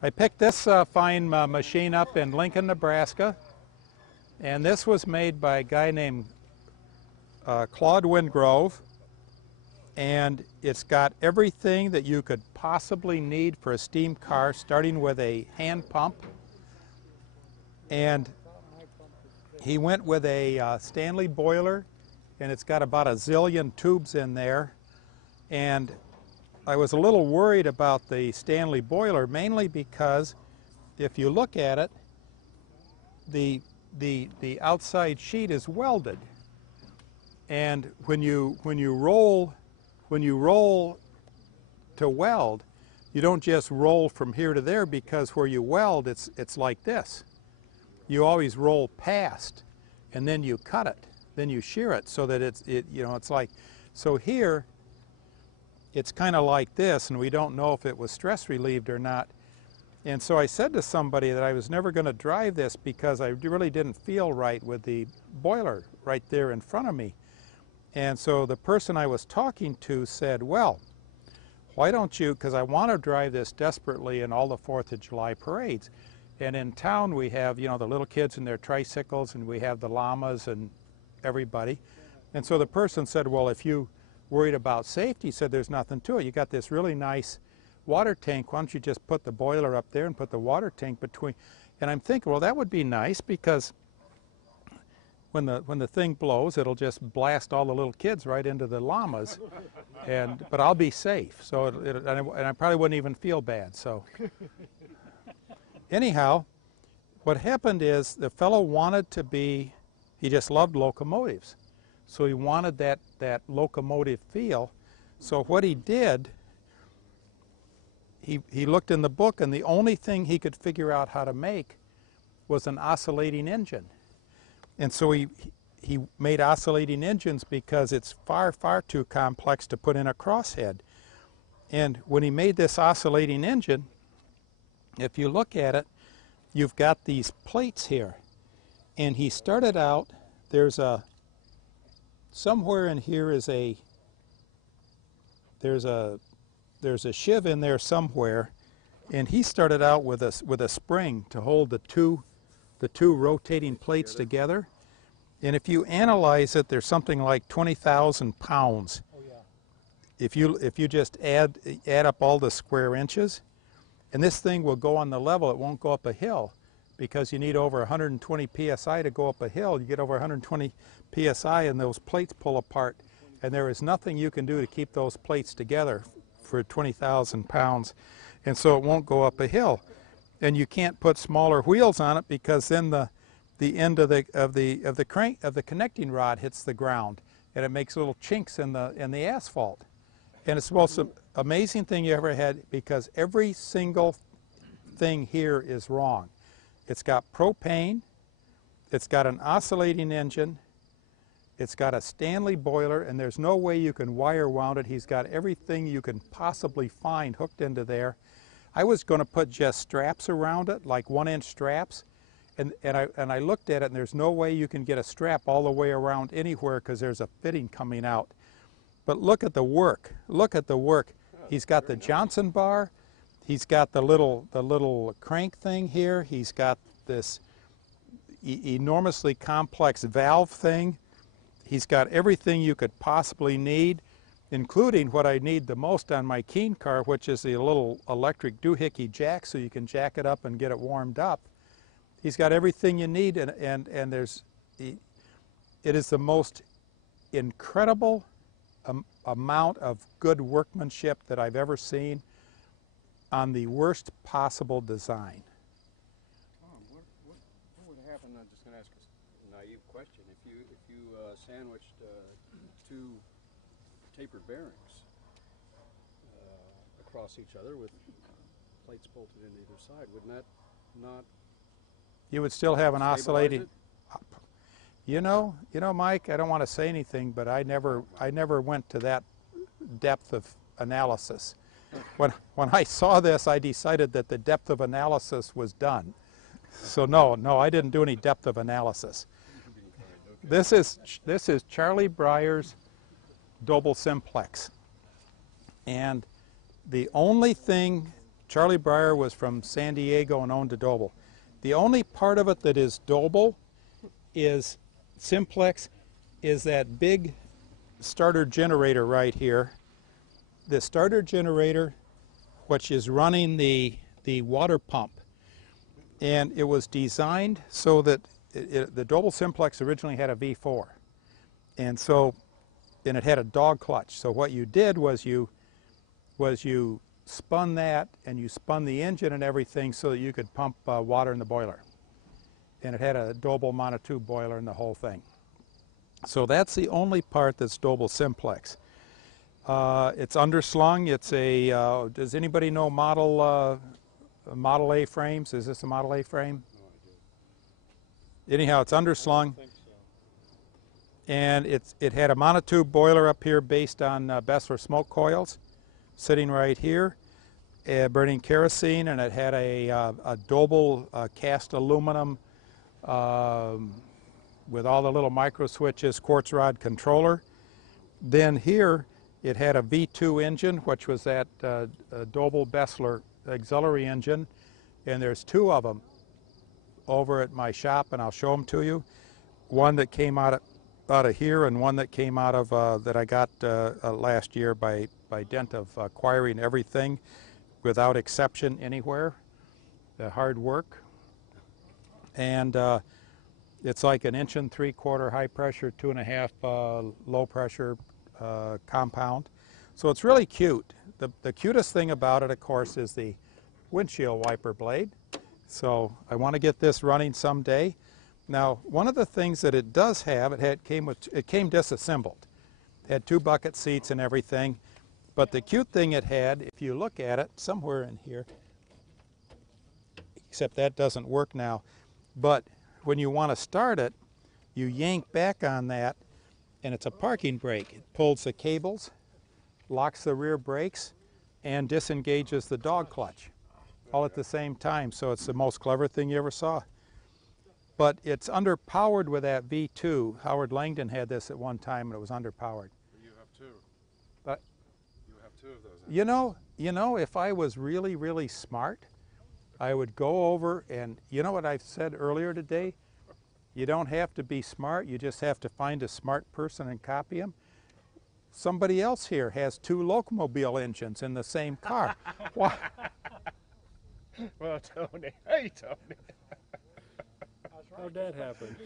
I picked this fine machine up in Lincoln, Nebraska, and this was made by a guy named Claude Windgrove, and it's got everything that you could possibly need for a steam car, starting with a hand pump, and he went with a Stanley boiler, and it's got about a zillion tubes in there. And I was a little worried about the Stanley boiler, mainly because if you look at it, the outside sheet is welded, and when you roll to weld, you don't just roll from here to there, because where you weld, it's like this. You always roll past, and then you cut it, then you shear it, so that it's like, so here it's kind of like this, and we don't know if it was stress relieved or not. And so I said to somebody that I was never going to drive this because I really didn't feel right with the boiler right there in front of me. And so the person I was talking to said, well, why don't you, because I want to drive this desperately in all the 4th of July parades. And in town we have, you know, the little kids in their tricycles, and we have the llamas and everybody. And so the person said, well, if you worried about safety, he said, there's nothing to it. You got this really nice water tank. Why don't you just put the boiler up there and put the water tank between? And I'm thinking, well, that would be nice, because when the thing blows, it'll just blast all the little kids right into the llamas, but I'll be safe. So and I probably wouldn't even feel bad. So anyhow, what happened is the fellow wanted to be, he just loved locomotives. So he wanted that locomotive feel. So what he did, he looked in the book, and the only thing he could figure out how to make was an oscillating engine. And so he made oscillating engines because it's far, far too complex to put in a crosshead. And when he made this oscillating engine, if you look at it, you've got these plates here. And he started out, somewhere in here is there's a sheave in there somewhere, and he started out with a spring to hold the two rotating plates together. And if you analyze it, there's something like 20,000 pounds. Oh, yeah. If you just add up all the square inches, and this thing will go on the level, it won't go up a hill, because you need over 120 psi to go up a hill. You get over 120 psi and those plates pull apart, and there is nothing you can do to keep those plates together for 20,000 pounds, and so it won't go up a hill. And you can't put smaller wheels on it, because then the end of the connecting rod hits the ground, and it makes little chinks in the asphalt. And it's the most amazing thing you ever had, because every single thing here is wrong. It's got propane, it's got an oscillating engine, it's got a Stanley boiler, and there's no way you can wire wound it. He's got everything you can possibly find hooked into there. I was going to put just straps around it, like 1-inch straps, and I looked at it, and there's no way you can get a strap all the way around anywhere, because there's a fitting coming out. But look at the work. Look at the work. He's got the Johnson bar. He's got the little crank thing here. He's got this enormously complex valve thing. He's got everything you could possibly need, including what I need the most on my Keen car, which is the little electric doohickey jack, so you can jack it up and get it warmed up. He's got everything you need, and it is the most incredible amount of good workmanship that I've ever seen on the worst possible design. What would happen? I'm just going to ask a naive question. If you sandwiched two tapered bearings across each other with plates bolted in either side, wouldn't that not? You would still have an oscillating. You know, Mike, I don't want to say anything, but I never went to that depth of analysis. When I saw this, I decided that the depth of analysis was done. So no, I didn't do any depth of analysis. This is Charlie Briar's Doble-Simplex, and The only thing, Charlie Briar was from San Diego and owned a Doble. The only part of it that is Doble is Simplex, is that big starter generator right here. The starter generator, which is running the water pump. And it was designed so that the Doble-Simplex originally had a V4. And it had a dog clutch. So what you did was you spun that, and you spun the engine and everything so that you could pump water in the boiler. And it had a Doble monotube boiler and the whole thing. So that's the only part that's Doble-Simplex. It's underslung. It's a, does anybody know Model A frames? Is this a Model A frame? Anyhow, it's underslung. And it had a monotube boiler up here based on Besler smoke coils sitting right here, burning kerosene, and it had a Doble cast aluminum with all the little micro switches, quartz rod controller. Then here it had a V-2 engine, which was that Doble Besler auxiliary engine, and there's two of them over at my shop, and I'll show them to you. One that came out of here, and one that came out of that I got last year by dint of acquiring everything without exception anywhere. The hard work. And it's like an 1 3/4 high pressure, 2.5 low pressure compound. So it's really cute. The cutest thing about it, of course, is the windshield wiper blade. So I want to get this running someday. Now, one of the things that it does have, it came disassembled. It had 2 bucket seats and everything. But the cute thing it had, if you look at it, somewhere in here, except that doesn't work now, but when you want to start it, you yank back on that, and it's a parking brake. It pulls the cables, locks the rear brakes, and disengages the dog clutch all at the same time. So it's the most clever thing you ever saw. But it's underpowered with that V2. Howard Langdon had this at one time, and it was underpowered. You have 2. But you have 2 of those. You know, if I was really, really smart, I would go over and, you know what I said earlier today? You don't have to be smart, you just have to find a smart person and copy them. Somebody else here has 2 locomobile engines in the same car. Why? Well, Tony. Hey, Tony. How'd that happen?